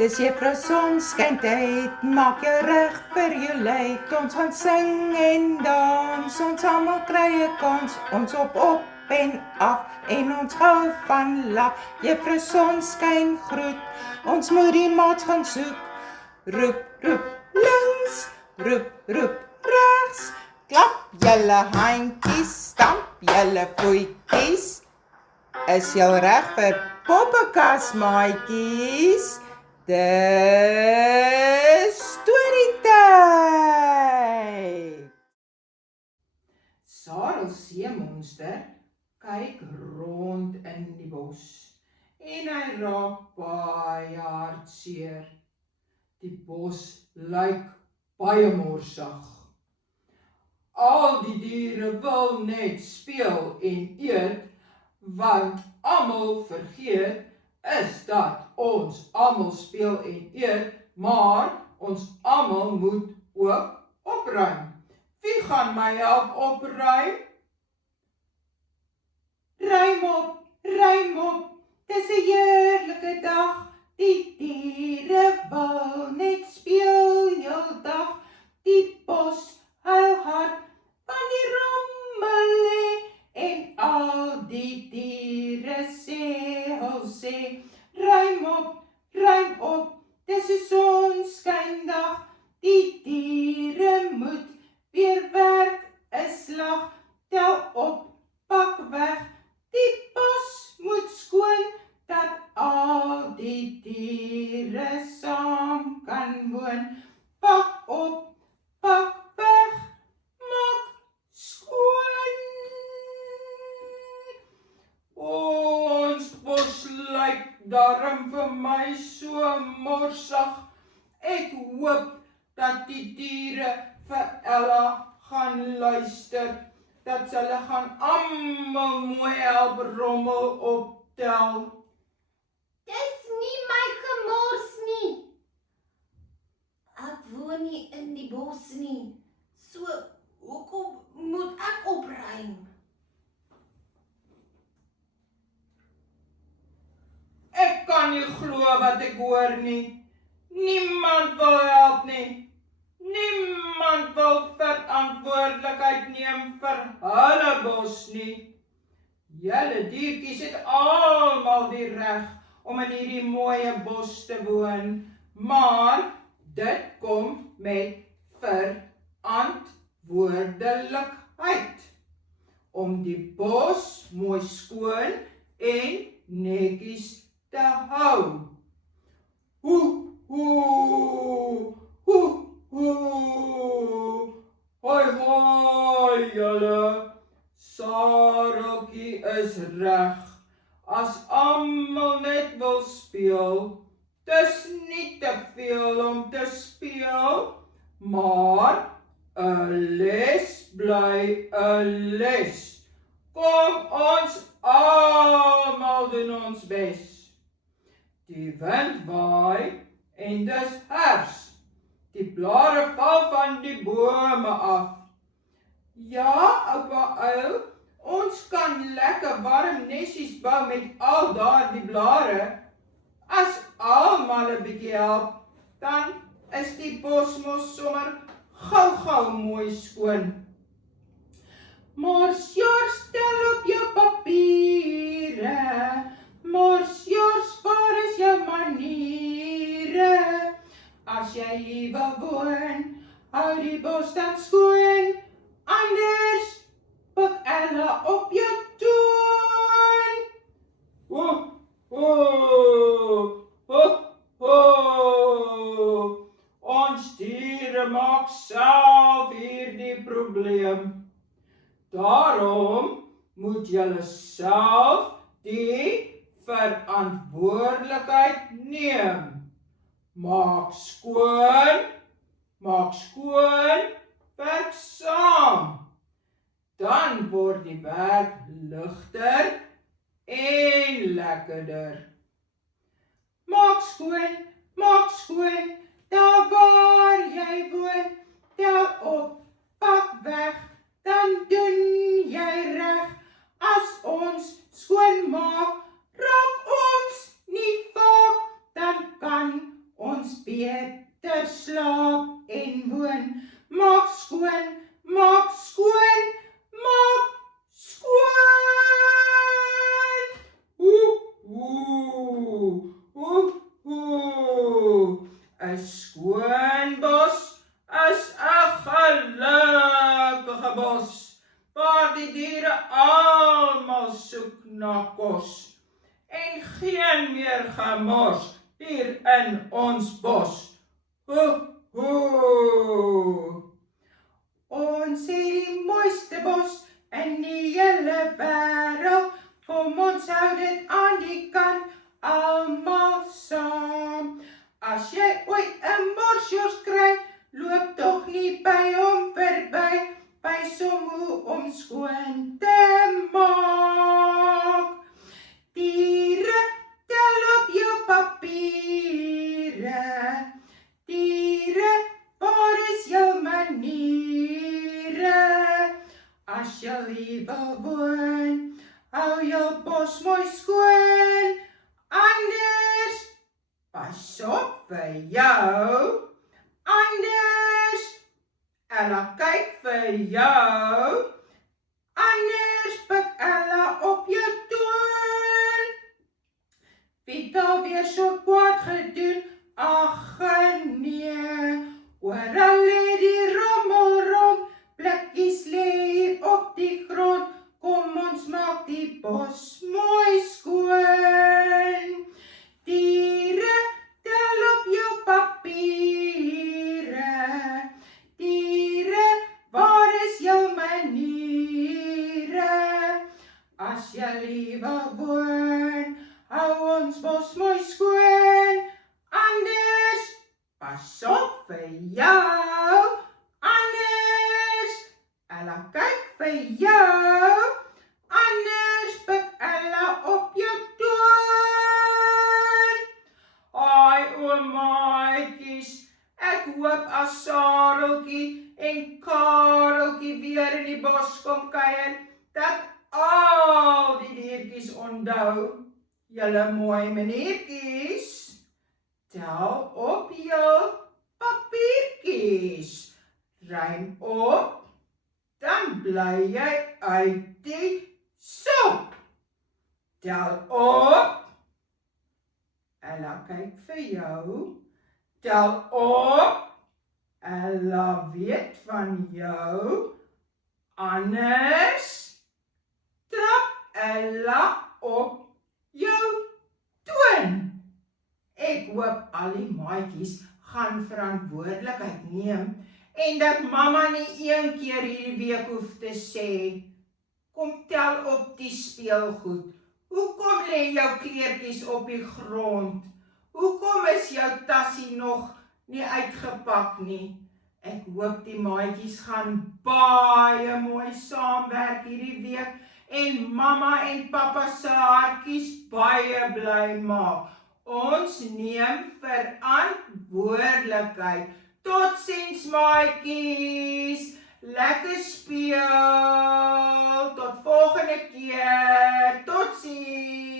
Dis juffrou Sonskyn-tyd, maak jou reg vir jou leid. Ons gaan sing en dans, ons almal kry 'n kans. Ons op en af en ons hou van lag. Juffrou Sonskyn groet, ons moet die maats gaan soek. Roep, roep, links, roep, roep, regs. Klap julle handjies, stamp julle voetjies. Is jy reg vir poppekas maatjies? Dis storytyd. Sarel seemonster kyk rond in die bos en hy raak baie hartseer. Die bos lyk baie morsig. Al die diere wil net speel en eet, want almal vergeet is dat ons almal speel en eet, maar ons almal moet ook opruim. Wie gaan my help opruim? Ruim op, dis 'n heerlike dag. Die diere wil net speel heeldag. Die bos huil hard van die rommel lê en al die diere sê, ruim op, dis 'n sonskyndag. Die diere moet weer werk 'n slag. Tel op, pak weg, die bos moet skoon, dat al die diere saam kan woon. Pak op, pak weg, maak skoon. Ons bos lyk darm vir my so morsig. Ek hoop dat die diere vir Ella gaan luister, dat hulle gaan almal mooi help rommel optel. Dis nie my gemors nie. Ek woon nie in die bos nie. So, hoekom moet ek opruim? Ek kan nie glo wat ek hoor nie. Niemand wil help nie. Niemand wil verantwoordelikheid neem vir hulle bos nie. Julle diertjies het almal die reg om in hierdie mooie bos te woon, maar dit kom met verantwoordelikheid om die bos mooi skoon en netjies te hou. Hoi julle, Sareltjie is reg. As almal net wil speel, dis nie te veel om te speel, maar 'n les bly 'n les. Kom ons almal doen ons bes. Die wind waai en dis herfs. Die blare val van die bome af. Ja, oupa uil, ons kan lekker warm nesies bou met al daardie blare. As almal 'n bietjie help, dan is die bos mos sommer gou mooi skoon. Morsjaar, stel op jou papiere. Morsjaar, waar is jou maniere? As jy hier wil woon, hou die bos dan skoon. Anders pik Ella op jou toon. Ons diere maak self hierdie probleem. Daarom moet julle self die verantwoordelikheid neem. Maak skoon, werk saam. Dan word die werk ligter en lekkerder. Maak skoon, daar waar jy woon. Tel op, pak weg, dan doen jy reg. As ons skoon maak, raak ons nie vaak, dan kan bos, waar die diere almal soek na kos. En geen meer gemors hier in ons bos. Ho, ho! Ons het die mooiste bos in die hele wêreld. Kom ons hou dit aan die kant, almal saam. As jy ooit 'n morsjors kry, loop tog nie by hom verby, wys hom hoe om skoon te maak. Diere, tel op jou papiere. Diere, waar is jou maniere? As jy hier wil woon, hou jou bos mooi skoon. Anders, pas op vir jou. Anders, Ella kyk vir jou. Anders pik Ella op jou toon. Wie het alweer so kwaad gedoen? Ag nee, oral lê die rommel rond, blikkies lê hier op die grond. Kom ons maak die bos mooi skoon. Diere, tel op jou papiere. Diere, waar is jou maniere? As jy liewe woon, hou ons bos mooi skoon. Anders, pas op vir jou. Anders, Ella kyk vir jou. Anders pik Ella op jou toon. Ai oomaaitjies, ek hoop as Sareltjie en Kareltjie weer in die bos kom kuier, dat al die diertjies onthou. Julle mooi maniertjies, tel op jou papiertjies. Rym op, dan bly jy uit die sop. Tel op, Ella kyk vir jou. Tel op, Ella weet van jou. Anders, trap Ella op jou toon. Ek hoop al die maatjies gaan verantwoordelikheid neem en dat mamma nie een keer hierdie week hoef te sê, kom tel op die speelgoed. Hoekom lê jou kleertjies op die grond? Hoekom is jou tassie nog nie uitgepak nie? Ek hoop die maatjies gaan baie mooi saamwerk hierdie week en mamma en pappa se hartjies baie bly maak. Ons neem verantwoordelikheid. Totsiens maatjies. Lekker speel. Tot volgende keer. Totsiens.